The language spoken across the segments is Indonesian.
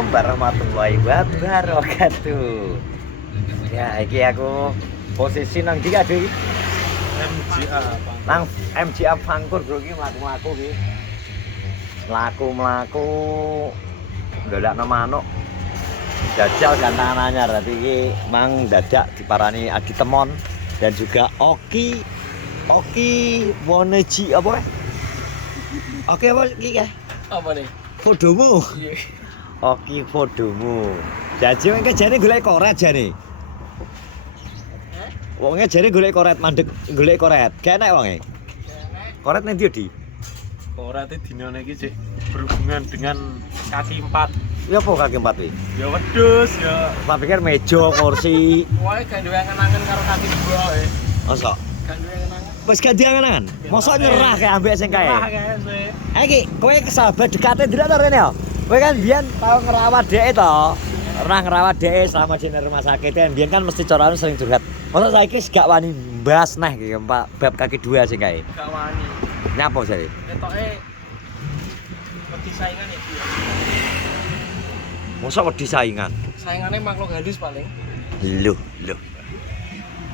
Assalamualaikum warahmatullahi wabarakatuh. Ya, iki aku posisi nang ndi Adik? MGA Nang MGA Bangkur bro iki mlaku-mlaku iki. Mlaku-mlaku ndolakno manuk. Jajal gantangan anyar berarti iki mang dadak diparani Adi Temon dan juga Oki Woneji apa? Oke apa iki ya? apa nih? Fodomu. Iya. Oki fodomu. Jaji engke jane golek koret jane. Wonge jane golek koret mandek golek koret. Gak enak wonge. Koret ning ndi, Di? Korate dinane iki sik berhubungan dengan kaki 4. Ya apa kaki 4 iki? Ya wedhus ya. Tak pikir meja, kursi. Wae gak duwe angen-angen karo kaki 2 Mosok? Gak duwe angen-angen. Wis gak diangen-angen. Mosok nyerah kayak ambek sing kae. Nyerah kae sih. Iki kowe sahabat dekate ndelok to rene ya. Kowe kan biyen tau ngerawat dhek to. Pernah ngerawat dhek selama di rumah sakit kan biyen kan mesti corane sering curhat. Mosok saiki gak wani mbahas neh iki Pak bab kaki 2 sing kae. Gak wani. Nyapa jare? Ketoke wedi saingan iki. Mosok wedi saingan. Saingane makhluk halus paling. Loh.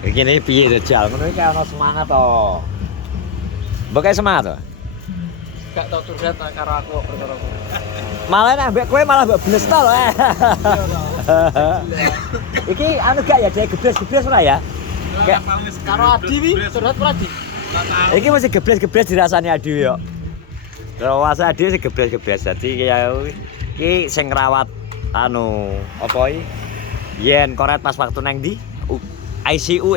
Iki ne piye Jal? Ngono iki ana semangat to. Mbok kae semangat to? Gak tau curhat karo aku perkara aku. Malah nek mbek kowe malah mbok bles to lho. Iki anu gak ya dhek gebres-gebres ora ya? Gak. Karo Adi wi curhat ora Adi? Iki mesti gebres-gebres dirasani Adi yo. Rawasa Adi sing gebres-gebres. Dadi iki sing ngrawat anu apa iki? Yen koret pas waktu nang ndi? ICU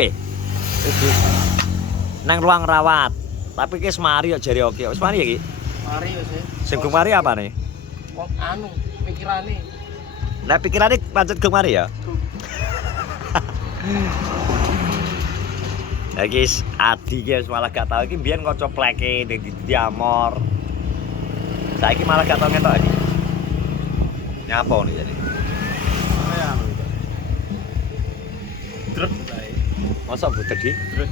nang ruang rawat. Tapi ki semari yo jare oke. Wis mari ya ki? Mari yo sih. Sing gung mari apane? Wong anu pikirane. Nek pikirane pancet gung mari ya. Ya guys, Adi guys malah gak tau iki mbiyen kaca pleke ning di Amor. Saiki malah gak tau ngetok iki. Nyapa nih jadi? Ya anu. Drep bae. Masa butek di? Drep.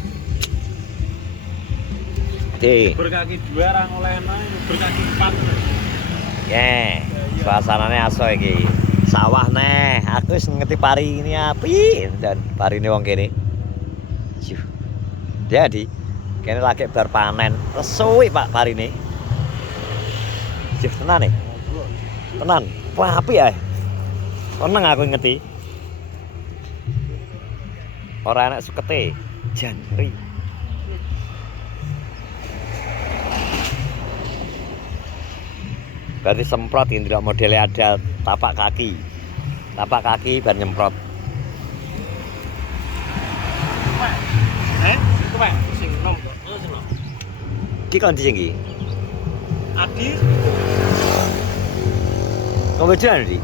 Berkaki 2 ra ngolehna, berkaki 4. Ya, suasananya aso iki. Sawah neh, aku wis ngerti pari ini api dan pari ini wong kene. Yuh. Jadi, kene lagi bar panen. Resuwi Pak pari ini. Yuh, tenan nih. Tenan. Wah, api ya. Seneng aku ngerti. Ora enak sukete. Jan, ri. Berarti semprot ini tidak modelnya ada tapak kaki ban nyemprot. Iku Pak, sing nom kok. Oh, sing nom. Iki kondisi iki. Adi Kebetulan iki.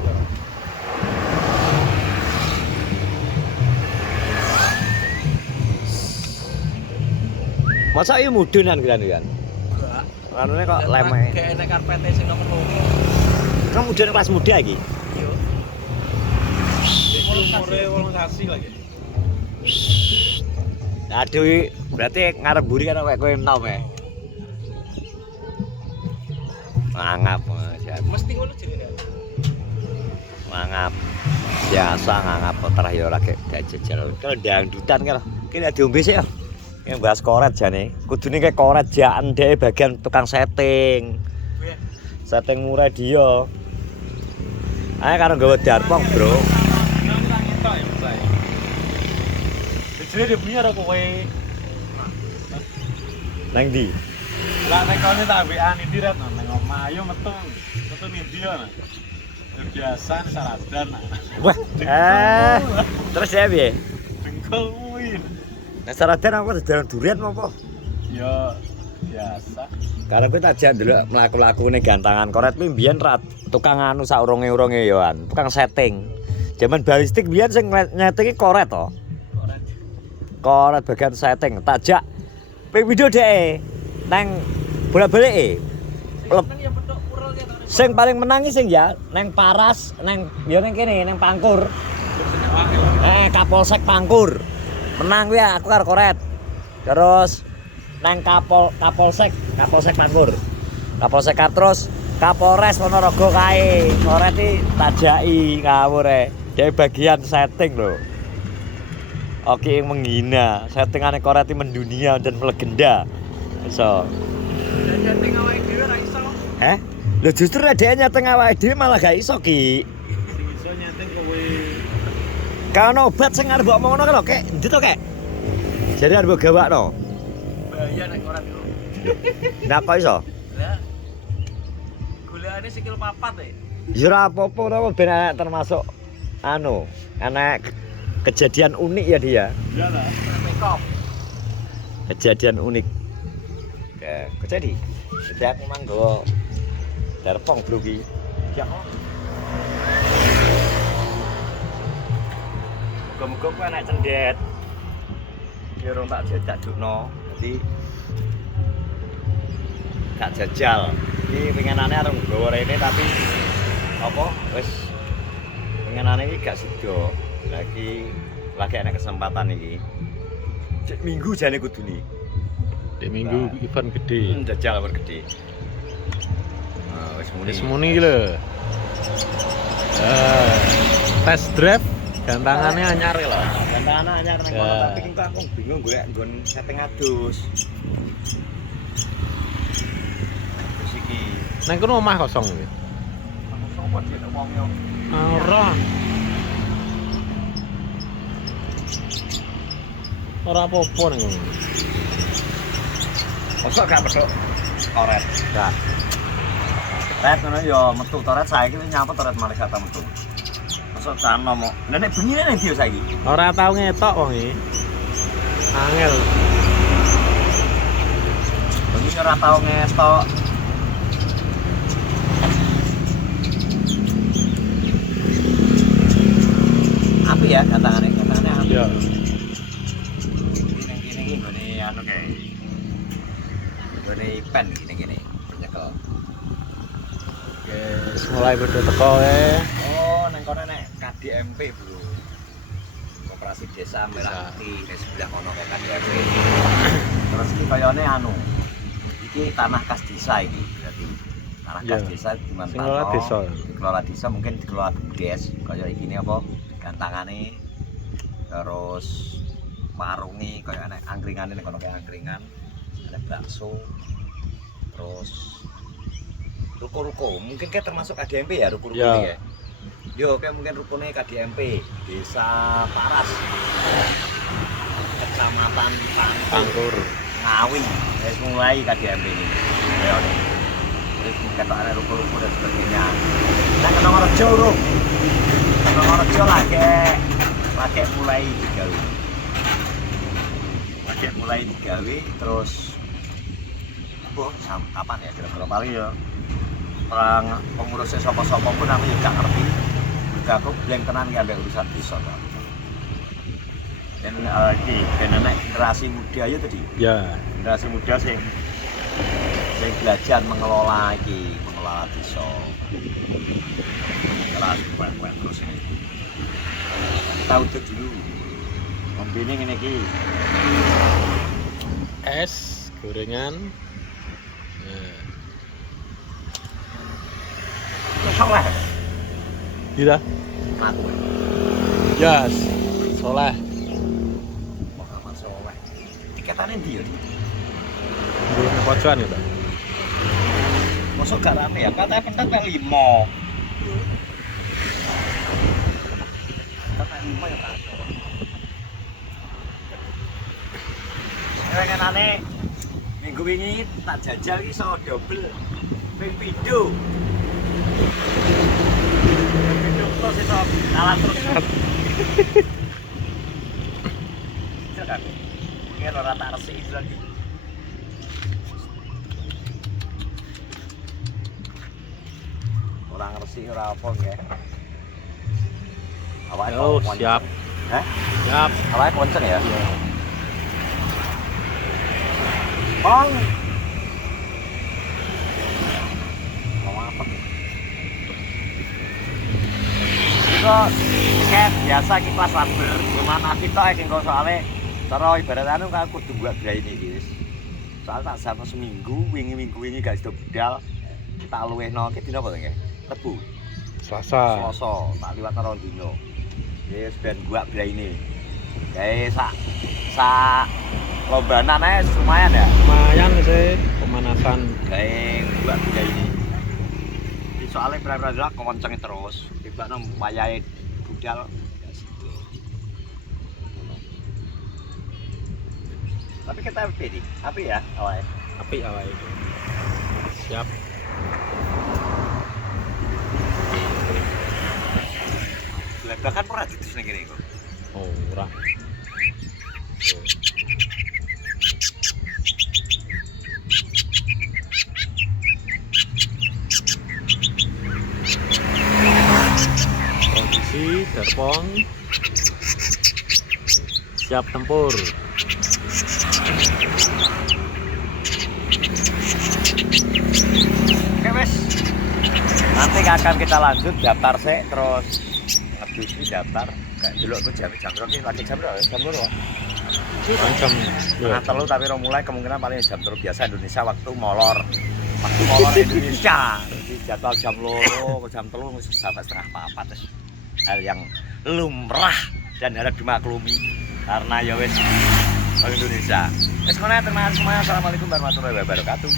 Masa iki mudunan kan kan? Anune kok lemeh. Kayak enek karpete sing nomor 2. Kamu mudun kelas muda iki. Yo. Umure wong kasih lagi. Aduh, berarti ngarep mburi kan kowe enom ya. Mangap, Mesti ngono jenenge. mangap. Biasa ngangap terakhir ora gak jejal. Kalau dangdutan kan kene diombe sih ya. Yang bahas koret jane. Kudune kayak koret jaan dhek bagian tukang setting. Setting murah dia. Ayo karo nggawa darpong, Bro. Jadi dia punya aku kowe. Nang ndi? Lah nek kene tak ambekan iki rat nang omah ayo metu. Metu ndi ya. Biasa saradan. Wah, terus ya piye? Dengkul kuwi. Nek saradan aku dalan durian apa? Ya biasa. Karena gue tak jan dulu melaku-lakune gantangan koret kuwi mbiyen rat tukang anu sak urunge-urunge yoan, tukang setting. Zaman balistik mbiyen sing nyetingi koret to. Koret bagian setting, tajak ping video dhek nang bolak-balik sing paling menangi sing ya nang Paras, nang ya nang kene nang Pangkur. Kapolsek Pangkur. Menang kuwi aku karo koret. Terus nang Kapolsek Pangkur. Kapolsek terus Kapolres Ponorogo kae. Sore iki tajaki ngawur e. Dari bagian setting lho. Oke yang menghina, settingannya Koreti mendunia dan melegenda. Iso. Setting awake dhewe ra iso. Heh? Lho justru adeknya tengah awake dhewe malah gak iso ki. Sing iso nyeting kowe. Kalau obat sing arep mbok omongno lho kek, ndi to kek? Jadi arep mbok gawakno. Bahaya nek ora yo. Nah kok iso? Lah. Gulaane sikil papat e. Ya ora apa-apa to ben anak termasuk anu, anak kejadian unik ya dia. Iya lah. Makeup. Kejadian unik. Oke, kejadi. Jadi aku manggo terpong bro ki. Ya. Muga-muga kowe anak cendet. Ya ora tak jajak dukno. Dadi gak jajal. Iki pengenane arep nggawa rene tapi apa wis pengenane iki gak sida. Lagi enak kesempatan iki. Cek minggu jane kudune. Di minggu event gede. Jajal event gede. Nah, wis muni. Wis muni iki lho. Test drive gantangannya anyar lho. Gantangane anyar nang kono Ya. tapi engko aku bingung golek nggon setting adus. Terus iki Nang kono omah kosong iki. Aku sopo sih nek wong yo. Ora. Ora apa-apa ning kono. mosok gak pedhok oret. Gak. Ret ngono ya metu toret saiki wis nyapa toret malih kata metu. Mosok cano mo. Lah nek bengi nang ndi yo saiki? Ora tau ngetok wong iki. Angel. Bengi ora tau ngetok. Api ya kataane api. Ya. Gini iki nggone anu kae. Nggone pen gini nyekel. Guys, mulai padha teko Oh, nang kono nek KDMP, Bro. Koperasi Desa Merah Putih di sebelah kono kok KDMP. Terus iki kayane anu. Iki tanah kas desa iki berarti. Tanah kas Iya. desa di mana? Sing ngelola desa. Dikelola desa mungkin dikelola BUMDes kaya iki ne apa? Gantangane terus marungi kaya ana angkringane nek kono kaya angkringan. Ada bakso. Terus ruko-ruko, mungkin kayak termasuk KDMP ya ruko-ruko Ya. ini ya. Yo, kayak mungkin rukunnya KDMP, Desa Paras, Kecamatan Pangkur. Ngawi, dari mulai KDMP ini. Ya, terus mungkin ada ruko-ruko dan sebagainya. Nah, ke Nomorrejo, bro. Nomorrejo lagi mulai digawe. Lagi mulai digawe, terus kapan ya kira-kira paling ya orang pengurusnya sopo-sopo pun aku juga ngerti juga aku blank tenan ya ada urusan desa dan lagi anak generasi muda ya tadi Ya. generasi muda sing belajar mengelola desa terus kuen terus ini kita udah dulu ngombe ini ki Es gorengan. soleh Gila. aku Yes. Soleh. Muhammad soleh tiketannya dia Di pojokan gitu. masuk gak rame ya katanya pentas kayak 5 katanya 5 ya kan pengenane minggu ini tak jajal iso double ping pindho terus iso kalah terus kan kira rata resik itu lagi orang resik ora apa nggih awake Oh, kok siap. Hah? Siap. Awake konceng ya Bang. Mau apa? Itu kayak biasa kita kelas sabar, gimana kita yang kau soalnya cara ibarat anu kan kudu buat gaya ini guys. Soalnya tak sama seminggu, wingi gak sudah budal. kita luwehno ki dina apa nggih? Rebu. Selasa. Selasa tak liwat nang dina. Wis ben buak braine. Gawe sak lombanan ae lumayan ya. Lumayan sih pemanasan. Gawe buak braine. Iki soalnya bener-bener kenceng terus. Tibakno wayahe budal. Tapi kita pilih, api ya awalnya. Apik awake. Siap. Bahkan pernah ditus ning kene kok. Oh, ora. Posisi derpong siap tempur. Oke wes. Nanti akan kita lanjut daftar sih terus ngedusi daftar kayak dulu aku jam berapa lagi jam berapa? Jam berapa? Jam Setengah telu tapi udah mulai kemungkinan paling jam telu biasa Indonesia waktu molor Indonesia di jadwal jam loro jam telu sampai setengah papat hal yang lumrah dan harap dimaklumi karena ya wes Indonesia. Terima kasih semuanya. Assalamualaikum warahmatullahi wabarakatuh.